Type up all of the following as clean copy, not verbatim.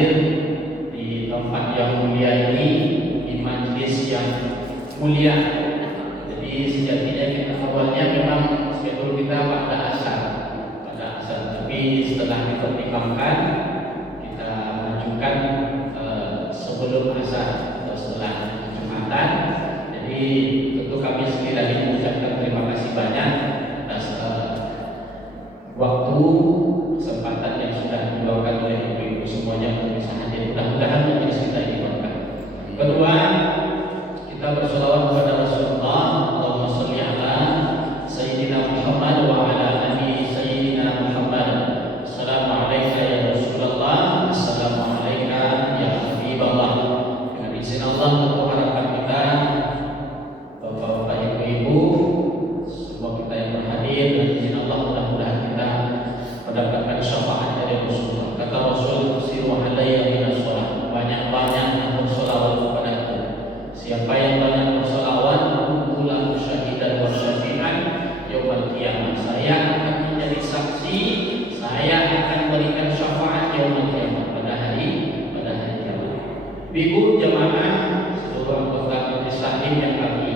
hadir di tempat yang mulia ini, di majlis yang mulia. Jadi sejatinya kita awalnya memang schedule kita pada asar, tapi setelah dipertimbangkan kita majukan sebelum asar atau setelah Jumatan. Jadi tentu kami sekali lagi mengucapkan terima kasih banyak atas waktu kesempatan yang sudah dibawakan oleh ibu-ibu semuanya untuk bisa hadir. Mudah-mudahan majelis kita ini berkah. Kedua, kita berselawat kepada Rasulullah. Allahumma sholli ala Sayyidina Muhammad wa ala ali Sayyidina Muhammad. Assalamualaikum ya Rasulullah. Assalamualaikum ya Habibullah. Dengan izin Allah, untuk harapan kita, bapak-bapak, ibu-ibu, semua kita yang berhadir, dengan izin Allah mudah-mudahan kita mendapatkan syafaat dari Rasulullah. Kata Rasul, siru alayya minas sholat, banyak-banyak bersolawat kepadaku. Siapa yang banyak bersolawat, kuntulahu syahidan wa syafi'an yaumil qiyamah. Saya akan menjadi saksi, saya akan berikan syafaat yaumil qiyamah, pada hari kiamat. Ibu jemaah, seluruh anggota majelis taklim yang kami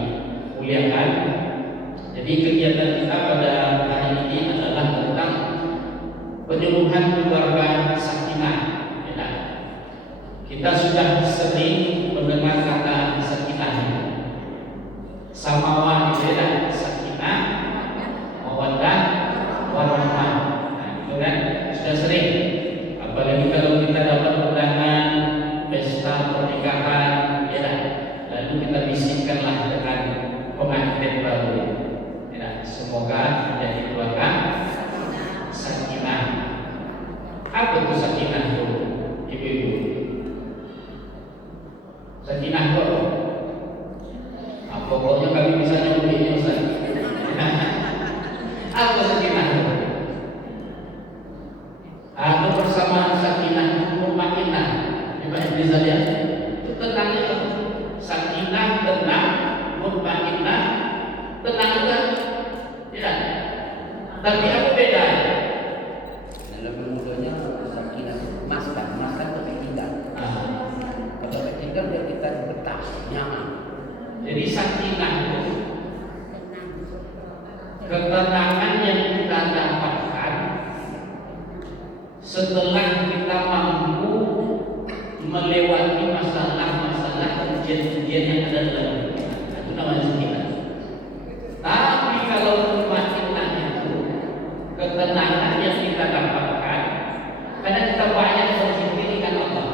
muliakan. Jadi kegiatan kita pada hari ini adalah tentang penyuluhan keluarga sakinah. Ya. Kita sudah sering mendengar kata sakinah, samawah, ya, sakinah, mawaddah, warahmah. Nah, itu kan sudah sering. Apalagi kalau kita dapat undangan pesta pernikahan, ya, lalu kita bisikkanlah dengan pengantin baru. Ya, semoga menjadi keluarga sakinah. Apa itu sakinah itu, ibu-ibu? Sakinah itu apa? Pokoknya kami bisa nyebutnya Ustaz. Apa sakinah itu? Ada persamaan sakinah dan mutmainnah. Coba bisa lihat. Itu tenangnya. Sakinah tenang, mutmainnah tenang juga. Tidak. Tapi apa bedanya? Dalam mudahnya sakinah maskan tapi tinggal. Kalau tinggal biar kita betah, nyaman. Jadi sakinah itu ketenangan yang kita dapatkan setelah kita mampu melewati masalah-masalah ujian-ujian yang ada dalam hidup kita. Itu namanya sakinah. Tapi kalau mutmainnah itu ketenangan yang kita dapatkan karena kita banyak berzikir dengan Allah.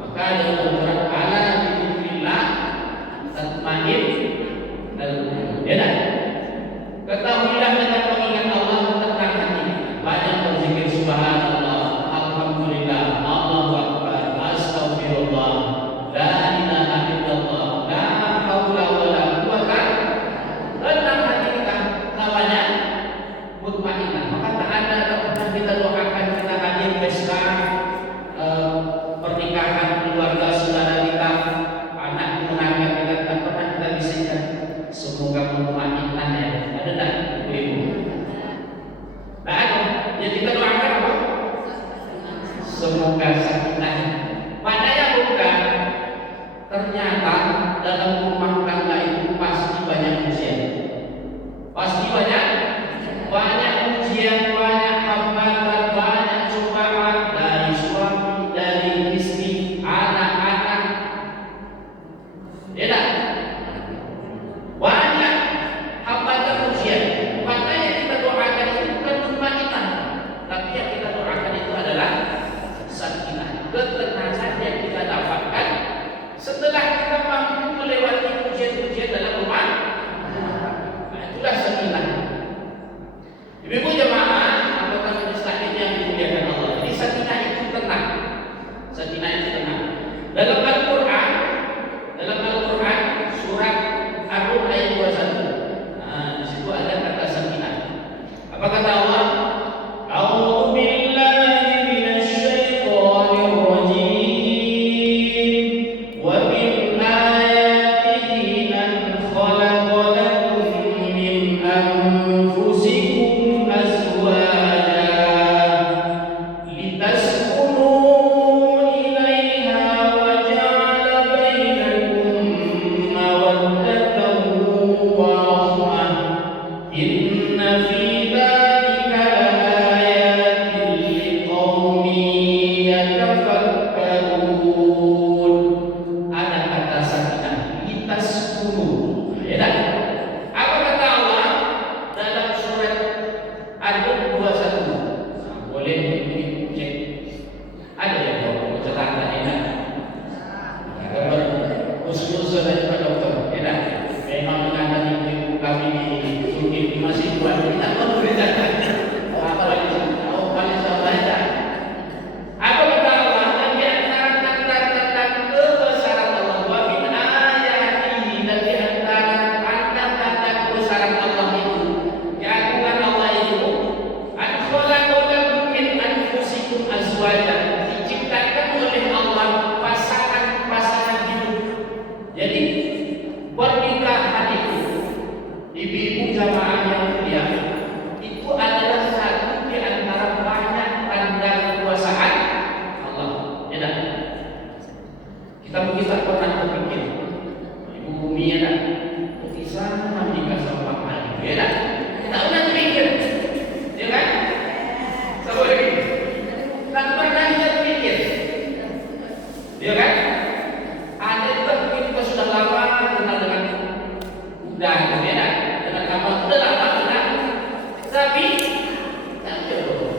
Maka dalam Al-Quran, ala dzikrillah tatmain al-qulub. Ya, ketahuilah dengan mengingat Allah tenang hati. Banyak berzikir subhanallah, alhamdulillah, Allahu akbar, astagfirullah, la ilaha illallah, la haula wala quwata. Tenang hati kita, namanya mutmainnah. Maka tak ada pernah kita doakan kita hadir pesta pernikahan keluarga saudara kita, anak menangga kita, tak pernah kita bisikan semoga mutmainnah, ya. Ada tak ibu-ibu? Tak ada. Ya kita doakan apa? Semoga sakinah. Mana yang bukan? Ternyata dalam rumah tangga itu pasti banyak ujian. Pasti banyak ujian, banyak hambatan, banyak cobaan dari suami, dari istri, anak-anak. Tidak? Banyak hambatan ujian. Makanya kita doakan itu bukan mutmainnah, tapi yang kita doakan itu adalah sakinah, ketenangan yang kita dapatkan setelah kita mampu melewati ujian-ujian dalam rumah. Nah, itulah sakinah. Ibu jemaah, anggota majelis taklim yang dimuliakan Allah. Jadi sakinah itu tenang. Sakinah itu tenang. Dalam Al-Quran surat Ar-Rum ayat 21. Nah, di situ ada kata sakinah. Apa kata Allah? A'udzu billahi minasy syaithanir rajim. jamaah yang mulia, itu adalah satu di antara banyak tanda kekuasaan Allah. Ya tak? Kita mungkin tak pernah berpikir, ibu bumi ya tak? Bisa menikah sama Pak Haji, ya tak? Tak pernah terpikir, ya kan? Sama lagi, tak pernah kita terpikir, ya kan? Ada juga mungkin kita sudah lama kenal dengan udah, ya tak? Dengan kapal sudah lama kenal, tapi tak jodoh.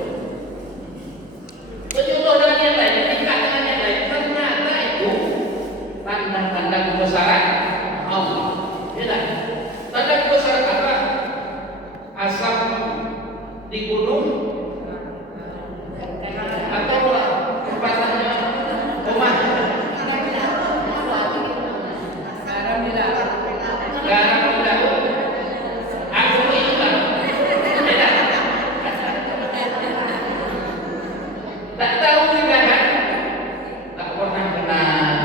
Berjodoh dengan yang lain, nikah dengan yang lain, ternyata itu tanda-tanda kebesaran Allah. Ya tak? Tanda kebesaran apa? Asap di gunung atau kepatannya rumah garam tidak aku itu kan tidak tak tahu juga kan, tak pernah kenal,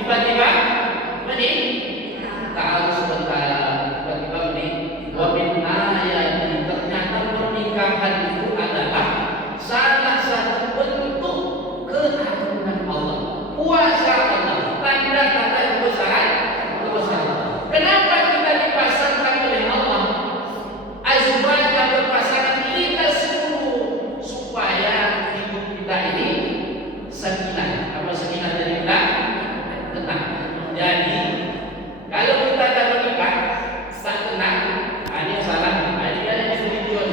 tiba-tiba tahu sebentar, tiba-tiba wamin ayat, ternyata pernikahan itu adalah salah satu bentuk keagungan Allah, kuasa Allah, tanda-tanda kebesaran. Kenapa kita dipasangkan oleh Allah azwaja berpasangan kita seluruh, supaya hidup kita ini sakinah. Apa sakinah dari kita? Tenang. Jadi kalau kita dah menikah tak tenang, ini salah. Ini ada di video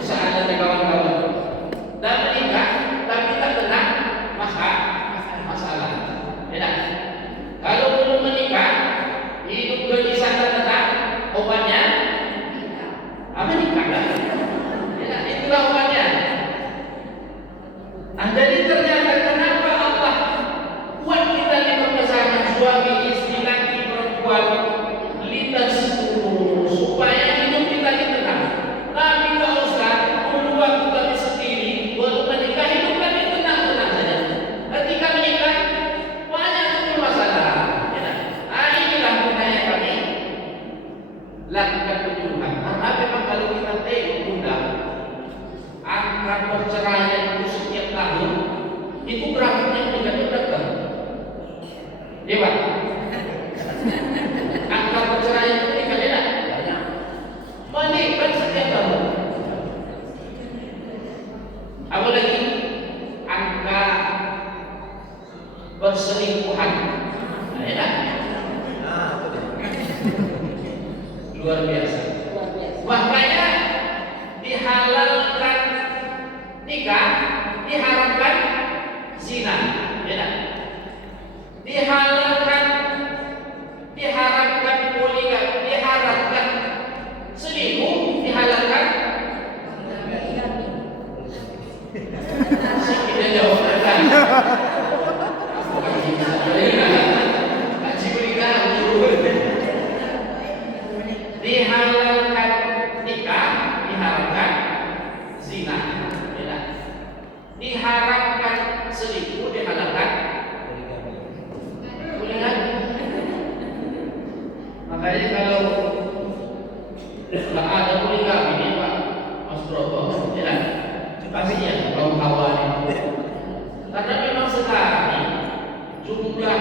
usaha dan kawan-kawan. Dan menikah tapi tak tenang, masalah. Ya. Kalau belum menikah, hidup gelisah dan tenang, obatnya apa? Nikah lah. Ya, itulah obatnya. Nah, jadi ternyata kenapa Allah buat kita di pasangan suami istri, laki perempuan, lintas supaya hidup kita ini tenang. Tapi kalau Ustaz, dulu waktu kami sendiri belum menikah, hidup kami tenang-tenang saja. Ketika menikah banyak masalah. Inilah gunanya kami lakukan penyuluhan. Karena memang kalau kita tengok mudah, angka perceraian itu setiap tahun itu grafiknya meningkat dekat. Ya Pak? Angka perceraian itu meningkat tidak? Meningkat setiap tahun. Apalagi angka perselingkuhan. Ya, luar biasa. Makanya dihalalkan nikah, diharamkan zina. Ya, diharamkan poligami, diharamkan selingkuh, dihalalkan. Kita jawab kan? Dihalalkan nikah, diharamkan zina, ya. Diharamkan selingkuh, dihalalkan poligami. Makanya kalau ada poligami ini Pak Mas Broto, ya, pastinya kaum kawan itu. Karena memang sekarang jumlah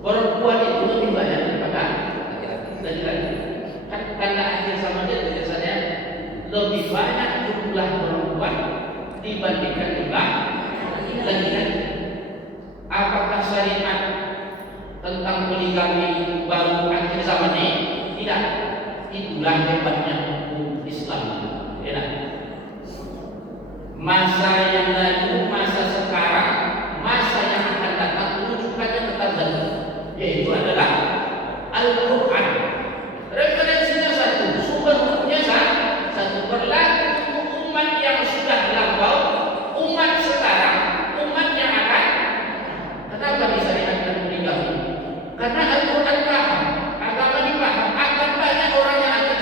perempuan itu lebih banyak daripada laki-laki. Kan tanda akhir sama dia biasanya lebih banyak jumlah perempuan dibandingkan jumlah laki-laki. Apakah syariat tentang poligami baru akhir zaman ini? Tidak. Itulah hebatnya hukum Islam. Ya. Masa yang lalu, masa sekarang, masa yang akan datang rujukannya tetap satu, yaitu adalah Al-Quran. Referensinya satu, sumber hukumnya satu, berlaku untuk umat yang sudah lampau, umat sekarang, umat yang akan. Kenapa bisa diadakan poligami? Karena Al-Quran paham, agama ini paham, akan banyak orang yang akan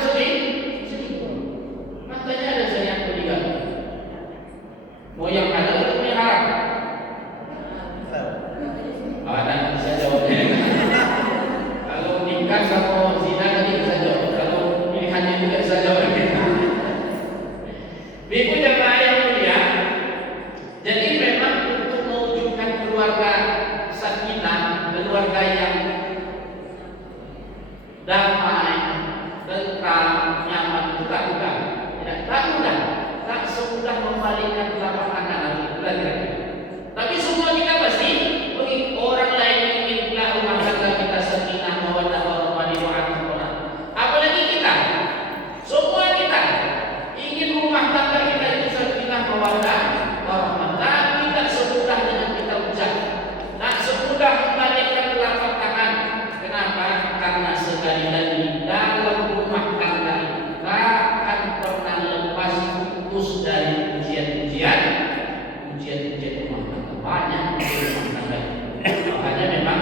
ujian-ujian rumah tangga, banyak rumah tangga. Makanya memang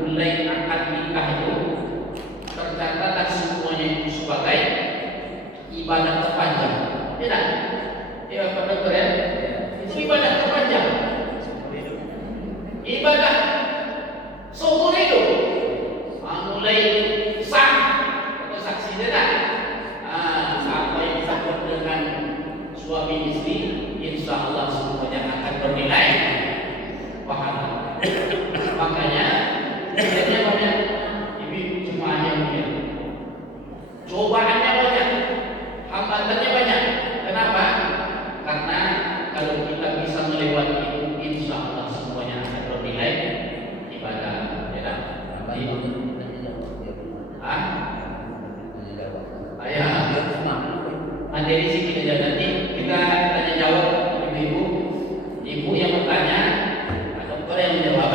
mulai akad nikah itu tercatat semuanya itu sebagai ibadah terpanjang. Tidak? Ya, Pak Dokter ya? Itu ibadah terpanjang. Ibadah seumur hidup. Mulai sah atau saksi tidak? Apa yang disebut dengan suami istri, insya Allah semuanya akan bernilai pahala. Makanya sebenarnya banyak ibu jemaahnya mungkin cobaannya banyak, hambatannya banyak. Kenapa? Karena kalau kita bisa melewati itu, insya Allah semuanya akan bernilai ibadah. Materi sih kita nanti kita tanya jawab ibu yang bertanya, dokter yang menjawab.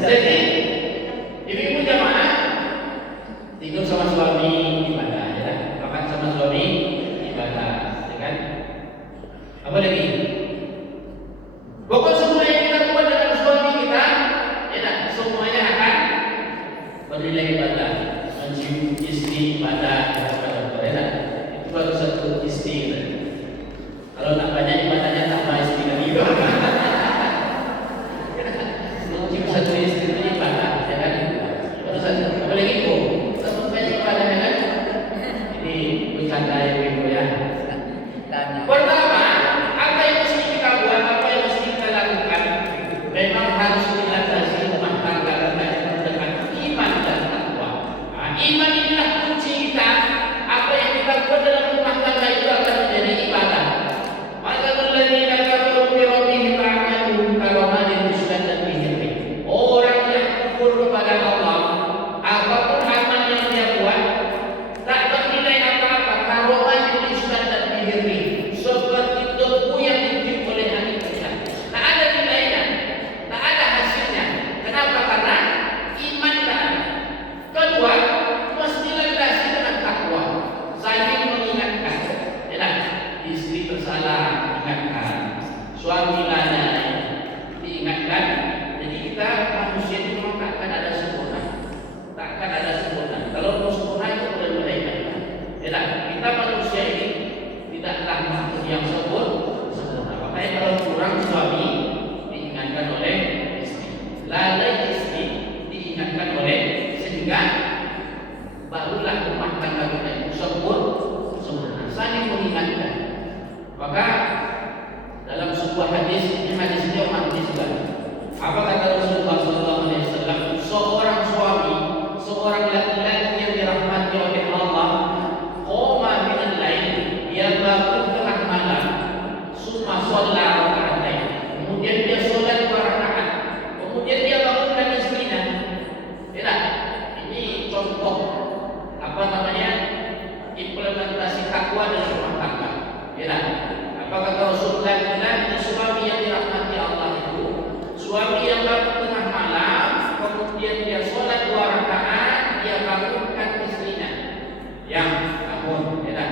Jadi ibu jamaah tidur sama suami ibadah, ya, makan sama suami ibadah, ya kan? Apa lagi? Pokok semua yang kita buat dengan suami kita, ya, semuanya akan bernilai ibadah. Mencium istri ibadah kepada mereka, itu baru satu istri. Kalau tak banyak ibadahnya tambah istri lagi. Mencium satu istri itu ibadah, ya kan? Baru satu. Apalagi itu, sama banyak ibadahnya kan? Ini bercanda ibu ya. Pertama, apa yang mesti kita buat, apa yang mesti kita lakukan, memang harus dilandasi rumah tangga dengan iman dan takwa. Iman inilah kunci kita. Apa yang kita buat dalam rumah tangga itu akan menjadi ibadah. Maka alladzina kafaru bi rabbihim a'maluhum karamadin musnadin bihi. Orang yang kufur kepada Allah, apapun amal yang dia buat tak bernilai apa-apa. Karamadin musnadin bihi, seperti debu yang ditiup oleh angin kencang. Tak ada nilainya, tak ada hasilnya. Kenapa? Karena iman tak ada. Kedua, mesti landasi dengan takwa, saling mengingatkan. Yalah, istri bersalah diingatkan, suami lalai diingatkan. Jadi kita manusia itu memang takkan ada sempurna, takkan ada sempurna. Kalau mau sempurna itu boleh mereka. Yalah, kita manusia ini tidaklah makhluk yang sempurna. Makanya kalau kurang suami diingatkan oleh istri, lalai istri diingatkan oleh, sehingga barulah rumah tangga kita itu sempurna, saling mengingatkan. Maka dalam sebuah hadis, ini hadisnya Umar bin Sa'id. Apa kata Rasulullah SAW? Seorang suami, seorang laki-laki yang dirahmati oleh Allah, qoma minal lail, dia bangun tengah malam, summa shalla raka'atain, kemudian dia sholat 2 rakaat, kemudian dia bangunkan istrinya. Tidak, ini contoh apa namanya implementasi takwa dalam rumah tangga. Tidak, apa kata Rasulullah? Ini suami yang dirahmati Allah itu suami yang bangun tengah malam, kemudian dia sholat 2 rakaat, dia bangunkan istrinya. Yang bangun, tidak,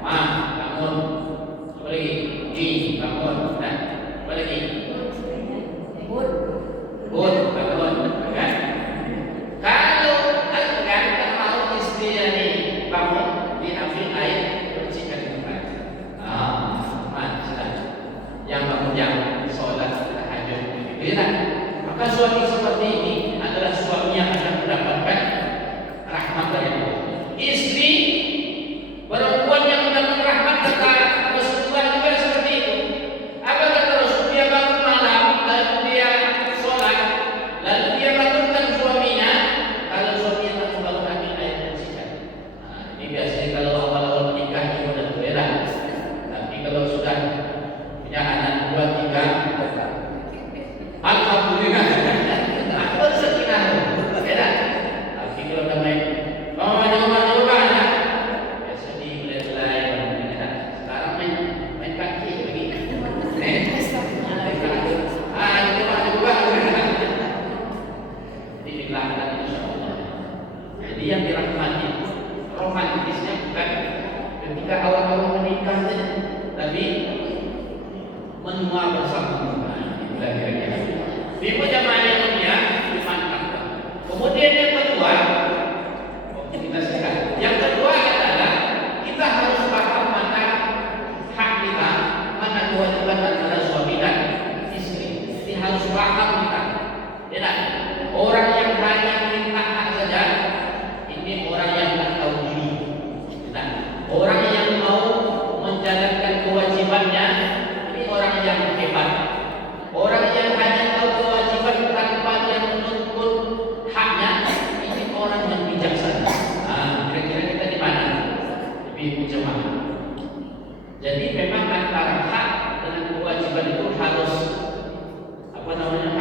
bangun. Apa lagi? Bangun. Dan apa lagi? Bangun. Kan? Kalau kan mau istri ini bangun, diambil air, bersihkan tempat. Yang bangun yang sholat tahajud, gitu. Maka suami seperti ini adalah suami yang akan mendapatkan rahmat dari Allah. Istri perempuan yang mendapat rahmat kata yang hebat. Orang yang hanya tahu kewajiban tanpa dia menuntut haknya, ini orang yang bijaksana. Kira-kira kita di mana? Ibu jemaah. Jadi memang antara hak dengan kewajiban itu harus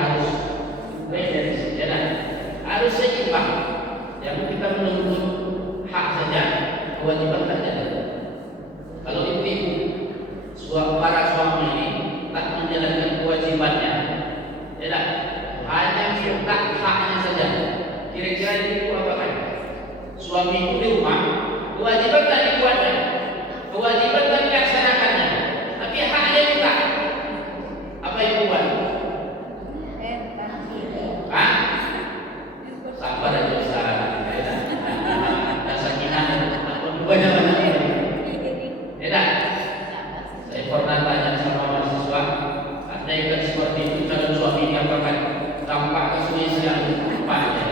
harus balance, ya kan? Harus seimbang. Yang kita menuntut hak saja, kewajiban tak ada. Kalau ibu para suami ini tak menjalankan kewajibannya, ya tak? Hanya minta haknya saja. Kira-kira itu apa kan? Suami itu di rumah, kewajiban tak dibuatnya, kewajiban tak dilaksanakannya, tapi haknya minta. Apa yang buat? Sabar aja Ustaz. Sakinah banyak-banyak. Ya tak? Saya pernah tanya sama mahasiswa, ada yang seperti itu calon suami diapakan tampak kesulitan tempatnya,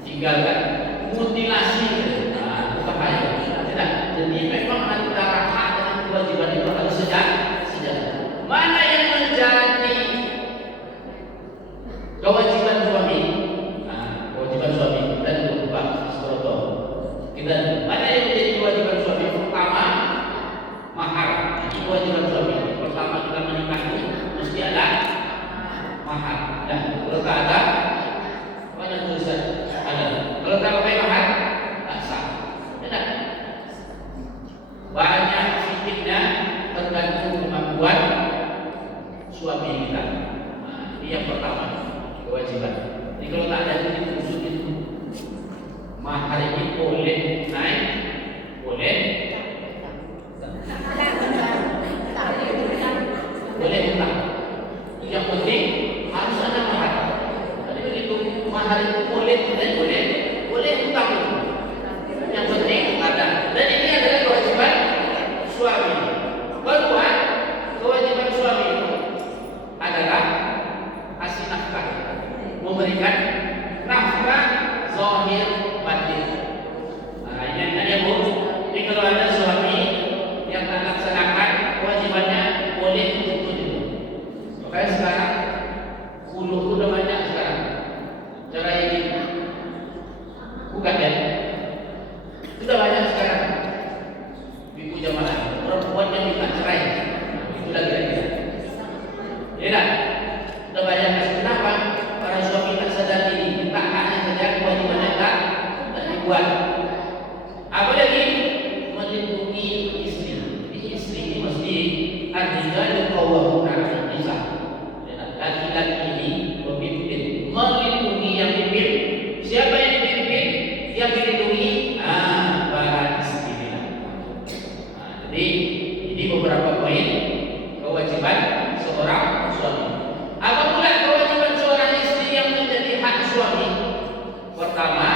tinggalkan mutilasi, itu bahaya. Tidak. Jadi memang antara hak dan kewajiban itu harus sejalan. Mana yang menjadi kewajiban suami? Kewajiban suami dan Pak Astroto. Kita mana yang menjadi kewajiban suami? Pertama, mahar. Ini kewajiban suami. Pertama kita menikah itu mesti ada mahar. Dan kalau tak ada, mana tulisan? Ada. Kalau tak pakai mahar, tak sah. Tidak. Banyak sikitnya tergantung kemampuan suami kita. Ini yang pertama, kewajiban. Jadi kalau tak ada itu mahar ini boleh naik, boleh hutang. Yang penting harus ada mahar. Jadi begitu mahar itu boleh hutang. Yang penting ada. Dan ini adalah kewajiban suami. Kedua, kewajiban suami itu adalah kasih nafkah, memberikan nafkah zahir batin. Ini ya Bu. Jadi kalau ada suami yang tak laksanakan kewajibannya, boleh tuntut itu. Makanya sekarang ulu udah banyak sekarang. Cara ini bukan ya? Sudah banyak sekarang. Ibu jamaah perempuan yang minta cerai. Itulah kira-kira. Ya, sudah banyak. Kenapa? Para suami tak sadar ini, minta haknya saja, kewajibannya tak dibuat. Apalagi melindungi istri. Istri ini mesti ar-rijalu qawwamuna 'ala nisa. Laki-laki ini memimpin, melindungi yang pimpin. Siapa yang dipimpin? Yang dilindungi para istri. Jadi ini beberapa poin kewajiban seorang suami. Apa pula kewajiban seorang istri yang menjadi hak suami? Pertama,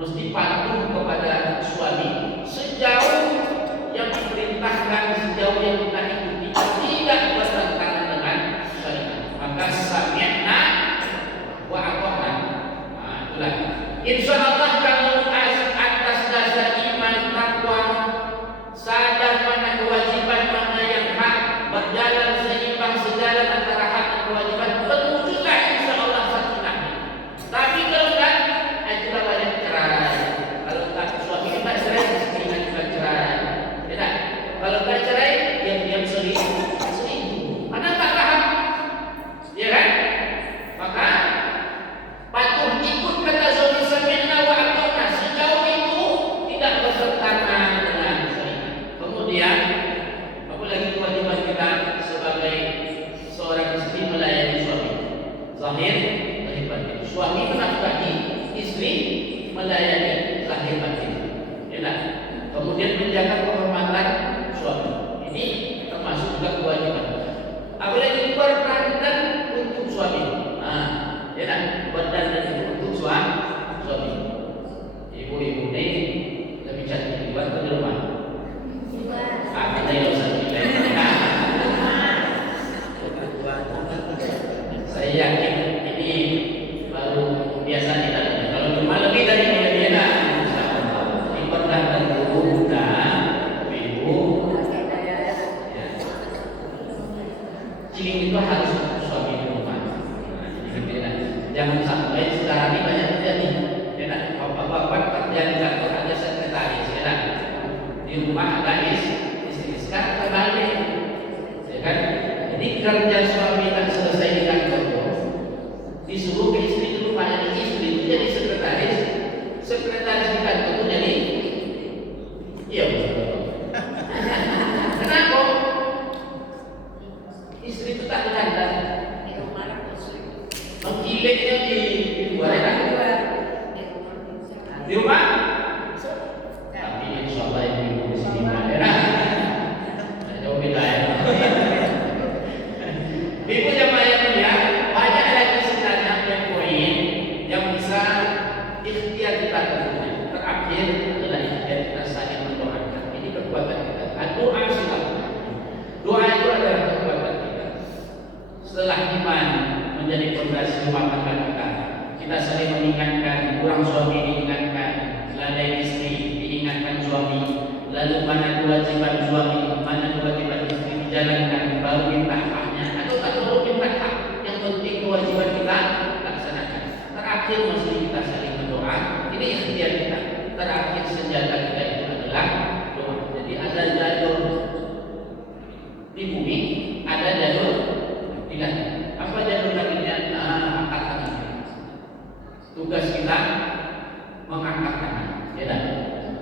mesti patuh kepada suami sejauh yang diperintahkan, sejauh yang kita ikuti, tidak bertentangan dengan syariat. Maka sami'na wa ata'na. Itulah. Insyaallah kalau atas dasar iman, takwa, sadar mana kewajiban, mana yang hak, berjalan seimbang sejalan antara hak dan kewajiban, terwujudlah insyaallah sakinah. Tapi kalau tak, itulah banyak cerai. Kalau tak suami kita cerai, istrinya juga cerai. Tidak. Kalau tak cerai, diam-diam selingkuh. Mana tak paham? Ya kan? Maka patuh ikut kata suami sami'na wa ata'na sejauh itu tidak bertentangan dengan syariat. Kemudian apa lagi kewajiban kita sebagai seorang istri melayani suami? Zahir, zahir batin. Suami menafkahi istri, melayani zahir batin. Ya. Kemudian menjaga kehormatan suami. Ini termasuk juga kewajiban. Apalagi berdandan untuk suami. Ya, berdandan untuk suami. Ibu-ibu ini lebih cantik juga atau di rumah? Kita yang usah nilai. Saya yakin ini Selingkuh itu harus suami di rumah. Jangan sampai sekarang ini banyak terjadi. Bapak-bapak kerja di kantor ada sekretaris, di rumah ada istri. Sekarang terbalik, kan? Jadi kerja suami tak selesai di kantor, disuruh ke istri di rumah, jadi istri itu jadi sekretaris di kantor itu jadi, iya betul. Kenapa? Istri itu tak dikandang, mengkiliknya di luar, di rumah. Tapi insya Allah ibu di sini daerah, jauh beda ya. Ibu jamaah yang mulia, banyak lagi sebenarnya poin yang bisa ikhtiar kita lakukan. Terakhir adalah ikhtiar kita saling mendoakan. Ini kekuatan kita. Doa sudah. Doa itu adalah kekuatan kita. Setelah iman menjadi fondasi rumah tangga kita, kita saling mengingatkan, kurang suami diingatkan, ladai istri diingatkan suami, lalu mana kewajiban suami, mana kewajiban istri dijalankan, baru minta haknya, atau baru minta hak. Yang penting kewajiban kita laksanakan. Terakhir mesti kita saling berdoa. Ini ikhtiar kita. Terakhir senjata kita itu adalah doa. Jadi ada jalur di bumi, ada jalur di langit. Apa jalur langitnya? Angkat tangan. Tugas kita mengangkat tangan,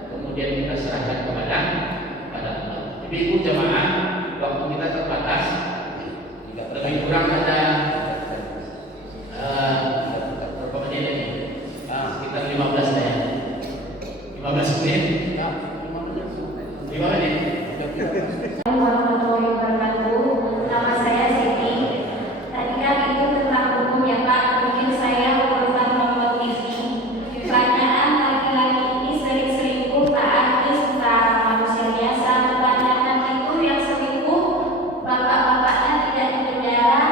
kemudian kita serahkan kepada Allah. Ibu jamaah, waktu kita terbatas, lebih kurang ada berapa menit ini? Sekitar 15 ya. 15 menit. 5 menit. Warahmatullahi wabarakatuh. Nama saya Siti. Tadi kan itu tentang hukum ya Pak. Mungkin saya merupakan nonton TV. Pertanyaan laki-laki ini sering selingkuh tak arti tentang manusia biasa. Kebanyakan itu yang selingkuh bapak-bapaknya tidak dipenjara,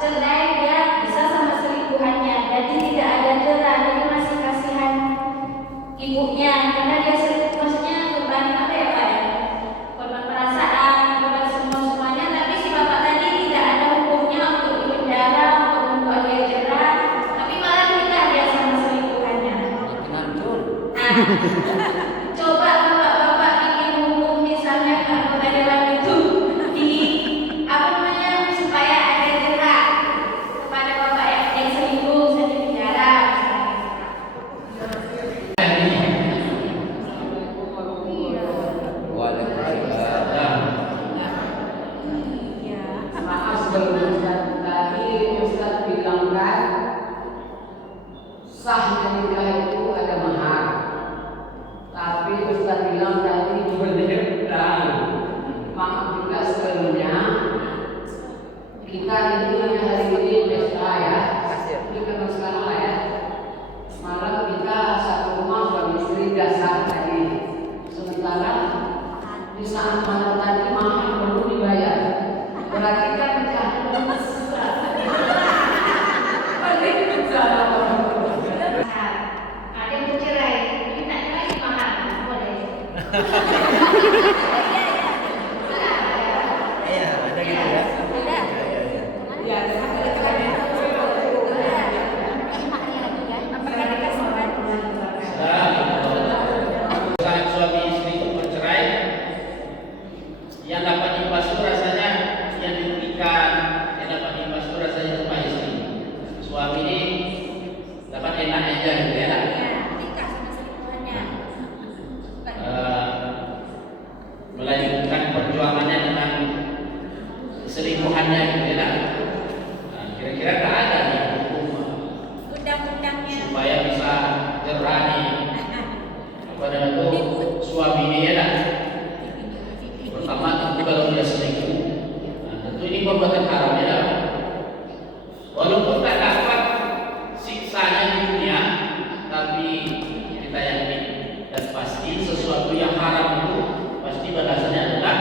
cerai dia bisa sama selingkuhannya. Jadi tidak ada cerai. Jadi masih kasihan ibunya karena dia selingkuh. Maksudnya beban apa ya Pak ya? Korban perasaan, korban semuanya, tapi si bapak tadi tidak ada hukumnya untuk dipenjara, untuk membuat dia jerah, tapi malah nikah dia sama selingkuhannya. Coba bapak-bapak bikin hukum misalnya anggota dewan itu di apa namanya supaya ada jerah kepada bapak yang selingkuh bisa dipenjara. Maaf sebelum Ustaz, tadi Ustaz bilang kan sahnya nikah itu ada mahar. Tapi Ustaz bilang tadi berhutang. Maaf juga sebelumnya. Kita ini hari ini pesta ya. Kita kan sekarang lah ya. Malam kita satu rumah suami istri dasar tadi. Sementara di saat mana tadi mahar perlu dibayar. Berarti kan nikahnya belum selesai. Ada yang bercerai, minta lagi mahar, boleh. Iya, ada gitu ya. Ya, Saat suami istri itu bercerai, yang dapat imbas itu rasanya yang dirugikan, yang dapat imbas itu rasanya cuma istri. Suami ini dapat enak aja gitu ya. Nikah sama selingkuhannya. Melanjutkan perjuangannya dengan selingkuhannya gitu ya. Kira-kira tak ada nih hukum Undang-undangnya. supaya bisa jerah nih pada itu suami ini ya. Pertama tentu kalau dia selingkuh, tentu ini perbuatan haram ya. Walaupun tak dapat siksanya di dunia, tapi kita yakin dan pasti sesuatu yang haram itu pasti balasannya adalah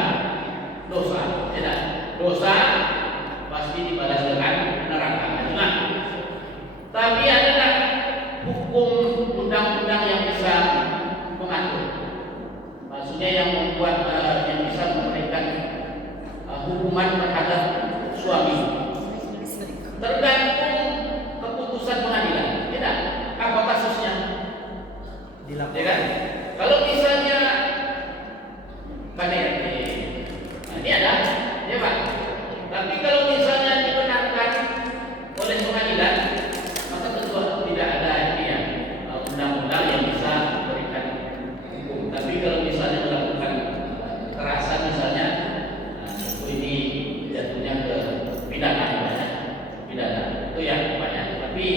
dosa. Ya, dosa pasti dibalas dengan neraka. Nah, tapi adalah hukum undang-undang yang bisa mengatur. Maksudnya yang membuat yang bisa memberikan hukuman terhadap suami. Tergantung keputusan pengadilan. Tidak. Apa kasusnya? Ya kan? Kalau misalnya KDRT, ini ada, ya Pak. Tapi kalau misalnya dibenarkan oleh pengadilan, maka tentu tidak ada ini ya undang-undang yang bisa memberikan hukum. Tapi kalau misalnya melakukan kekerasan misalnya, tentu ini jatuhnya ke pidana, pidana itu ya Pak ya. Tapi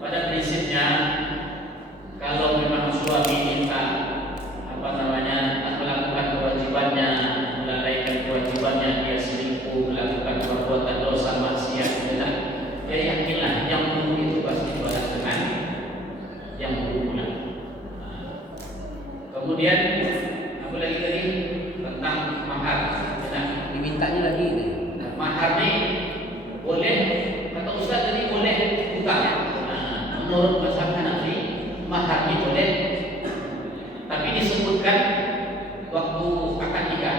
pada prinsipnya kalau memang suami minta melakukan kewajibannya, melalaikan kewajibannya, dia selingkuh, melakukan perbuatan dosa maksiat, ya yakinlah yang buruk itu pasti balas dengan yang buruk pula. Kemudian apa lagi tadi tentang mahar? Dimintanya lagi ini. Nah, mahar ini boleh, kata Ustaz tadi boleh hutang. Menurut mazhab Hanafi, mahar ini boleh, tapi disebutkan waktu akad nikah.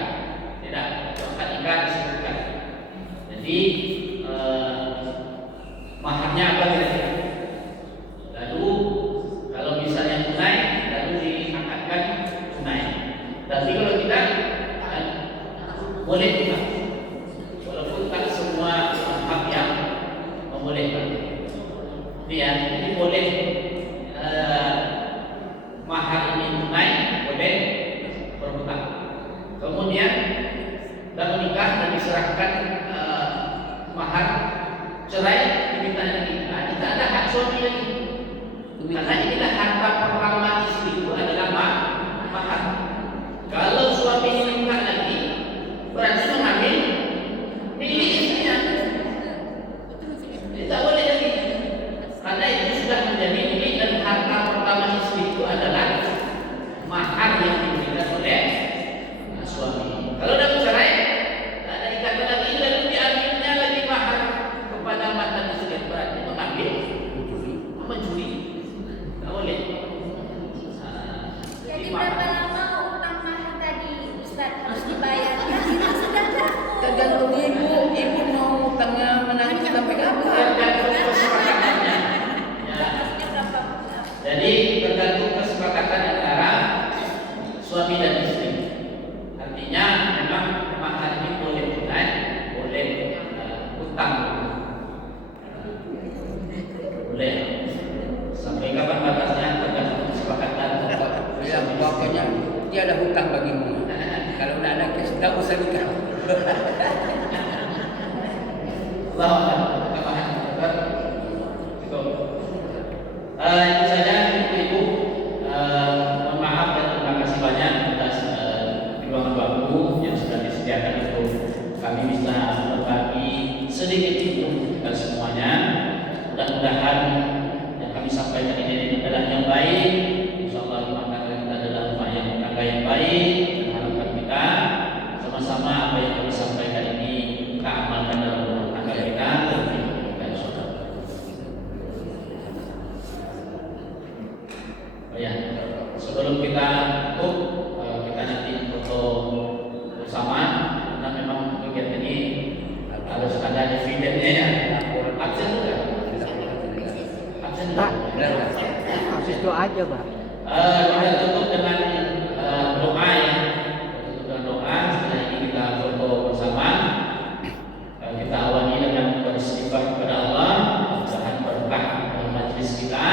Tidak, waktu akad nikah disebutkan. Jadi maharnya apa kira-kira? Lalu kalau misalnya tunai, lalu diakadkan tunai. Tapi kalau tidak, boleh hutang. Walaupun tak semua mazhab yang membolehkan. Ini boleh mahar ini tunai, boleh berhutang. Kemudian dan menikah dan diserahkan mahar, cerai diminta lagi. Tidak ada hak suami lagi. Karena inilah harta pertama istri itu adalah mahar. Kalau suami ini minta lagi, berarti mengambil milik istrinya. Tidak boleh lagi. Karena itu sudah menjadi milik dan harta pertama istri itu adalah mahar yang diberikan oleh suami. Kalau dah bercerai, tak ada ikatan lagi, lalu diambilnya lagi mahar kepada mantan istri, berarti mengambil mencuri. Tak boleh. Jadi berapa lama utang mahar tadi Ustaz harus dibayar? Kan sudah takut. Tergantung ibu mau utangnya menangis sampai kapan? Tergantung kesepakatannya. Ya. Jadi tergantung kesepakatan antara suami dan istri. Artinya memang mahar ini boleh tunai, boleh hutang. Boleh. Sampai kapan batasnya tergantung kesepakatan. Ya, pokoknya dia ada hutang bagimu. Kalau tidak ada cash, tak usah nikah. Itu saja Ibu. Mohon maaf dan terima kasih banyak atas ruangan waktu yang sudah disediakan untuk kami bisa berbagi sedikit ilmu kita semuanya. Mudah-mudahan yang kami sampaikan ini adalah yang baik. Insyaallah rumah tangga kita adalah rumah yang baik. Dan harapan kita sama-sama apa yang kami sampaikan ini kita amalkan dalam rumah tangga kita. Ya, sebelum kita tutup, kita nanti foto bersama. Karena memang kegiatan ini harus ada evidennya ya. Absen juga. Absen juga. Habis doa aja, Pak. Kita tutup dengan doa ya. Tutup dengan doa. Setelah ini kita foto bersama. Kita awali dengan beristighfar kepada Allah. Mudah-mudahan berkah dalam majlis kita.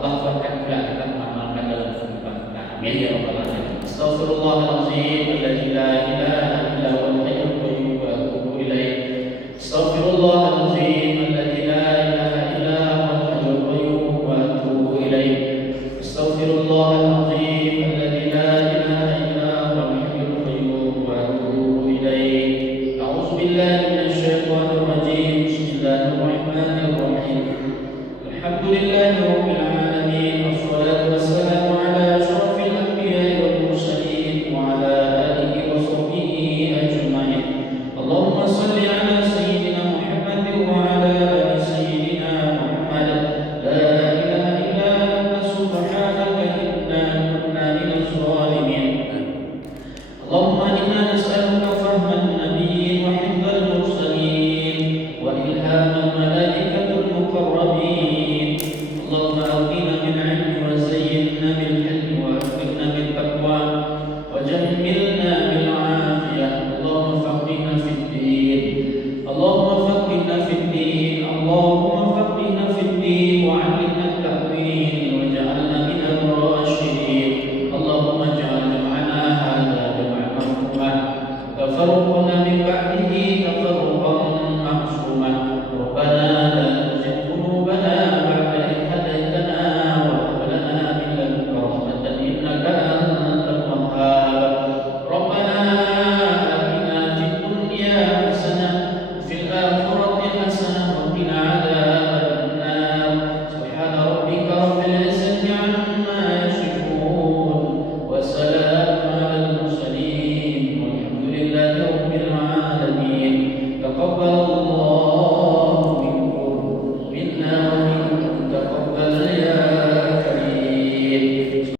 Allah berkati kita mengamalkan dalam kehidupan kita. Amin ya rabbal alamin. Astaghfirullahalazim alladzi la ilaha illa huwal hayyul qayyum wa atubu ilaih. Astaghfirullahalazim alladzi la ilaha illa huwal hayyul qayyum wa atubu ilaih. Astaghfirullahalazim alladzi la ilaha illa huwal hayyul qayyum wa atubu ilaih. A'udzu billahi minasy syaithanir rajim. Bismillahirrahmanirrahim. Alhamdulillahi rabbil alamin. Wassalatu wassalamu ala asyrafil anbiya'i wal mursalin wa ala alihi wa sahbihi ajma'in. Allahumma inna nas'aluka fahman